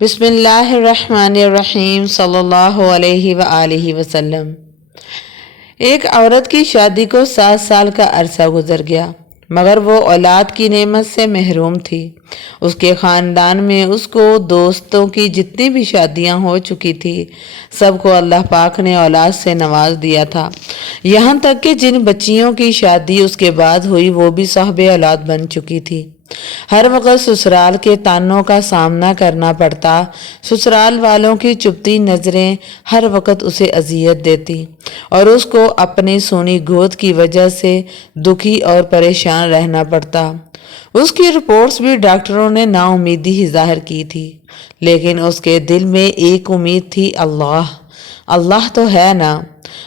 بسم اللہ الرحمن الرحیم صلی اللہ علیہ وآلہ وسلم۔ ایک عورت کی شادی کو 7 سال کا عرصہ گزر گیا، مگر وہ اولاد کی نعمت سے محروم تھی۔ اس کے خاندان میں اس کو دوستوں کی جتنی بھی شادیاں ہو چکی تھی، سب کو اللہ پاک نے اولاد سے نواز دیا تھا، یہاں تک کہ جن بچیوں کی شادی اس کے بعد ہوئی وہ بھی صاحب اولاد بن چکی تھی۔ ہر وقت سسرال کے تانوں کا سامنا کرنا پڑتا، سسرال والوں کی چپتی نظریں ہر وقت اسے اذیت دیتی اور اس کو اپنی سونی گود کی وجہ سے دکھی اور پریشان رہنا پڑتا۔ اس کی رپورٹس بھی ڈاکٹروں نے نا امیدی ہی ظاہر کی تھی، لیکن اس کے دل میں ایک امید تھی، اللہ تو ہے نا،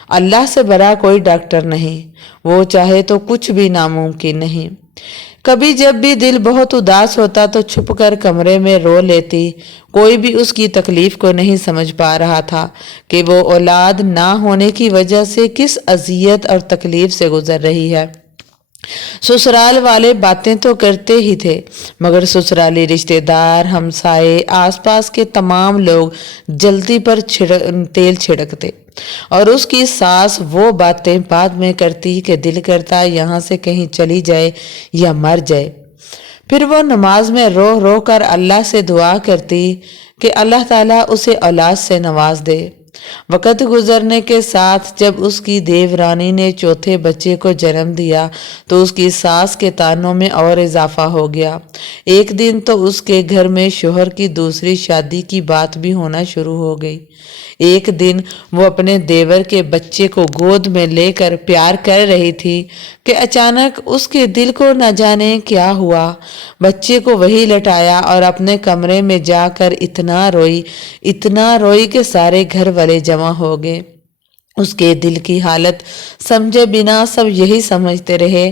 اللہ سے بڑا کوئی ڈاکٹر نہیں، وہ چاہے تو کچھ بھی ناممکن نہیں۔ کبھی جب بھی دل بہت اداس ہوتا تو چھپ کر کمرے میں رو لیتی۔ کوئی بھی اس کی تکلیف کو نہیں سمجھ پا رہا تھا کہ وہ اولاد نہ ہونے کی وجہ سے کس اذیت اور تکلیف سے گزر رہی ہے۔ سسرال والے باتیں تو کرتے ہی تھے، مگر سسرالی رشتہ دار، ہمسائے، آس پاس کے تمام لوگ جلتی پر تیل چھڑکتے، اور اس کی ساس وہ باتیں بعد میں کرتی کہ دل کرتا یہاں سے کہیں چلی جائے یا مر جائے۔ پھر وہ نماز میں رو رو کر اللہ سے دعا کرتی کہ اللہ تعالیٰ اسے اولاد سے نواز دے۔ وقت گزرنے کے ساتھ جب اس کی دیورانی نے چوتھے بچے کو جنم دیا تو اس کی ساس کے تانوں میں اور اضافہ ہو گیا۔ ایک دن تو اس کے گھر میں شوہر کی دوسری شادی کی بات بھی ہونا شروع ہو گئی۔ ایک دن وہ اپنے دیور کے بچے کو گود میں لے کر پیار کر رہی تھی کہ اچانک اس کے دل کو نہ جانے کیا ہوا، بچے کو وہی لٹایا اور اپنے کمرے میں جا کر اتنا روئی کہ سارے گھر والے جمع ہو گئے۔ اس کے دل کی حالت سمجھے بنا سب یہی سمجھتے رہے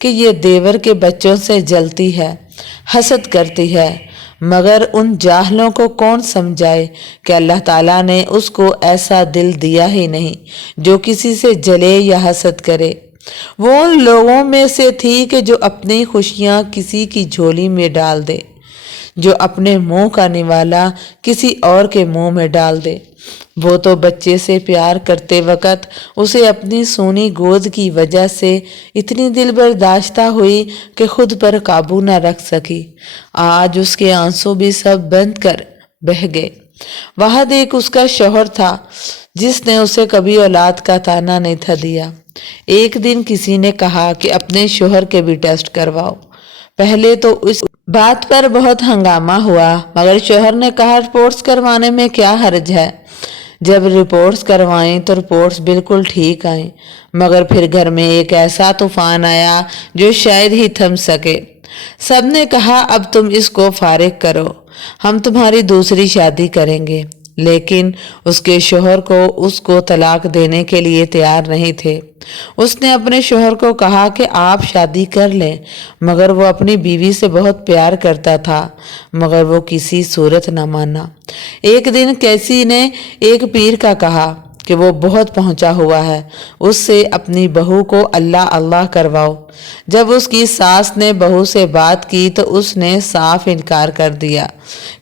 کہ یہ دیور کے بچوں سے جلتی ہے، حسد کرتی ہے، مگر ان جاہلوں کو کون سمجھائے کہ اللہ تعالیٰ نے اس کو ایسا دل دیا ہی نہیں جو کسی سے جلے یا حسد کرے۔ وہ ان لوگوں میں سے تھی کہ جو اپنی خوشیاں کسی کی جھولی میں ڈال دے، جو اپنے منہ کا نوالا کسی اور کے منہ میں ڈال دے۔ وہ تو بچے سے پیار کرتے وقت اسے اپنی سونی گود کی وجہ سے اتنی دل برداشتہ ہوئی کہ خود پر قابو نہ رکھ سکی۔ آج اس کے آنسو بھی سب بند کر بہہ گئے۔ وحد ایک اس کا شوہر تھا جس نے اسے کبھی اولاد کا تانا نہیں تھا دیا۔ ایک دن کسی نے کہا کہ اپنے شوہر کے بھی ٹیسٹ کرواؤ۔ پہلے تو اس بات پر بہت ہنگامہ ہوا، مگر شوہر نے کہا رپورٹس کروانے میں کیا حرج ہے۔ جب رپورٹس کروائیں تو رپورٹس بالکل ٹھیک آئیں، مگر پھر گھر میں ایک ایسا طوفان آیا جو شاید ہی تھم سکے۔ سب نے کہا اب تم اس کو فارغ کرو، ہم تمہاری دوسری شادی کریں گے، لیکن اس کے شوہر اس کو طلاق دینے کے لیے تیار نہیں تھے۔ اس نے اپنے شوہر کو کہا کہ آپ شادی کر لیں، مگر وہ اپنی بیوی سے بہت پیار کرتا تھا، مگر وہ کسی صورت نہ مانا۔ ایک دن کیسی نے ایک پیر کا کہا کہ وہ بہت پہنچا ہوا ہے، اس سے اپنی بہو کو اللہ کرواؤ۔ جب اس کی ساس نے بہو سے بات کی تو اس نے صاف انکار کر دیا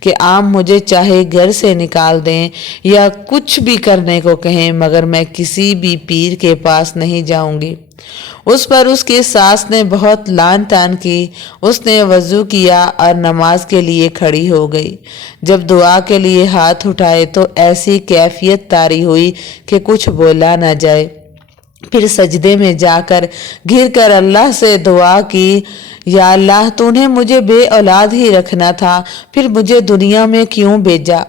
کہ آپ مجھے چاہے گھر سے نکال دیں یا کچھ بھی کرنے کو کہیں، مگر میں کسی بھی پیر کے پاس نہیں جاؤں گی۔ اس پر اس کی ساس نے بہت لعن طعن کی۔ اس نے وضو کیا اور نماز کے لیے کھڑی ہو گئی۔ جب دعا کے لیے ہاتھ اٹھائے تو ایسی کیفیت طاری ہوئی کہ کچھ بولا نہ جائے۔ پھر سجدے میں جا کر گر کر اللہ سے دعا کی، یا اللہ تو نے مجھے بے اولاد ہی رکھنا تھا، پھر مجھے دنیا میں کیوں بھیجا؟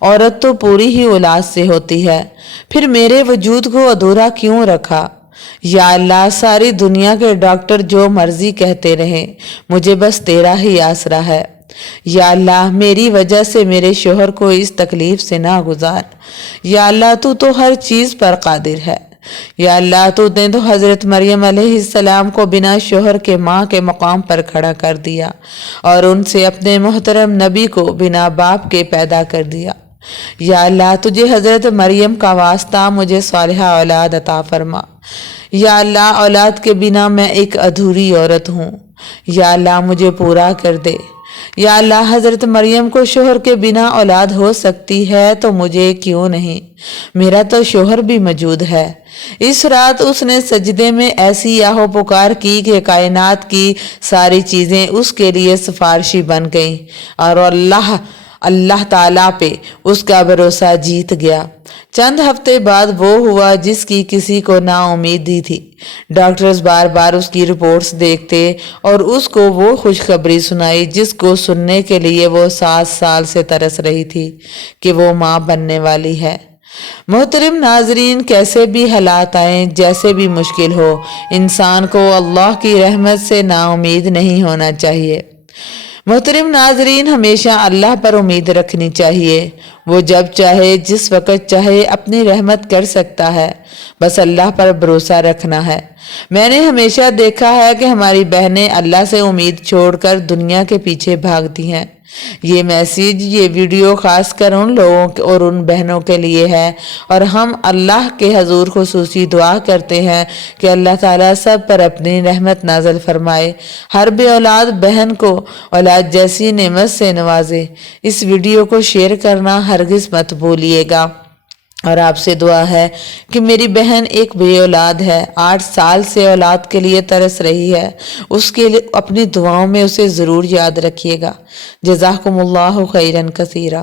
عورت تو پوری ہی اولاد سے ہوتی ہے، پھر میرے وجود کو ادھورا کیوں رکھا؟ یا اللہ ساری دنیا کے ڈاکٹر جو مرضی کہتے رہیں، مجھے بس تیرا ہی آسرا ہے۔ یا اللہ میری وجہ سے میرے شوہر کو اس تکلیف سے نہ گزار۔ یا اللہ تو ہر چیز پر قادر ہے۔ یا اللہ تو نے تو حضرت مریم علیہ السلام کو بنا شوہر کے ماں کے مقام پر کھڑا کر دیا اور ان سے اپنے محترم نبی کو بنا باپ کے پیدا کر دیا۔ یا اللہ تجھے حضرت مریم کا واسطہ مجھے صالحہ اولاد عطا فرما۔ یا اللہ اولاد کے بنا میں ایک ادھوری عورت ہوں، یا اللہ مجھے پورا کر دے۔ یا اللہ حضرت مریم کو شوہر کے بنا اولاد ہو سکتی ہے تو مجھے کیوں نہیں؟ میرا تو شوہر بھی موجود ہے۔ اس رات اس نے سجدے میں ایسی آہو پکار کی کہ کائنات کی ساری چیزیں اس کے لیے سفارشی بن گئیں اور اللہ تعالیٰ پہ اس کا بھروسہ جیت گیا۔ چند ہفتے بعد وہ ہوا جس کی کسی کو نا امیدی تھی۔ ڈاکٹرز بار بار اس کی رپورٹس دیکھتے اور اس کو وہ خوشخبری سنائی جس کو سننے کے لیے وہ 7 سال سے ترس رہی تھی کہ وہ ماں بننے والی ہے۔ محترم ناظرین، کیسے بھی حالات آئیں، جیسے بھی مشکل ہو، انسان کو اللہ کی رحمت سے نا امید نہیں ہونا چاہیے۔ محترم ناظرین، ہمیشہ اللہ پر امید رکھنی چاہیے۔ وہ جب چاہے جس وقت چاہے اپنی رحمت کر سکتا ہے، بس اللہ پر بھروسہ رکھنا ہے۔ میں نے ہمیشہ دیکھا ہے کہ ہماری بہنیں اللہ سے امید چھوڑ کر دنیا کے پیچھے بھاگتی ہیں۔ یہ میسیج، یہ ویڈیو خاص کر ان لوگوں اور ان بہنوں کے لیے ہے، اور ہم اللہ کے حضور خصوصی دعا کرتے ہیں کہ اللہ تعالیٰ سب پر اپنی رحمت نازل فرمائے، ہر بے اولاد بہن کو اولاد جیسی نعمت سے نوازے۔ اس ویڈیو کو شیئر کرنا ہرگز مت بھولیے گا، اور آپ سے دعا ہے کہ میری بہن ایک بے اولاد ہے، 8 سال سے اولاد کے لیے ترس رہی ہے، اس کے لیے اپنی دعاؤں میں اسے ضرور یاد رکھیے گا۔ جزاکم اللہ خیرا کثیرا۔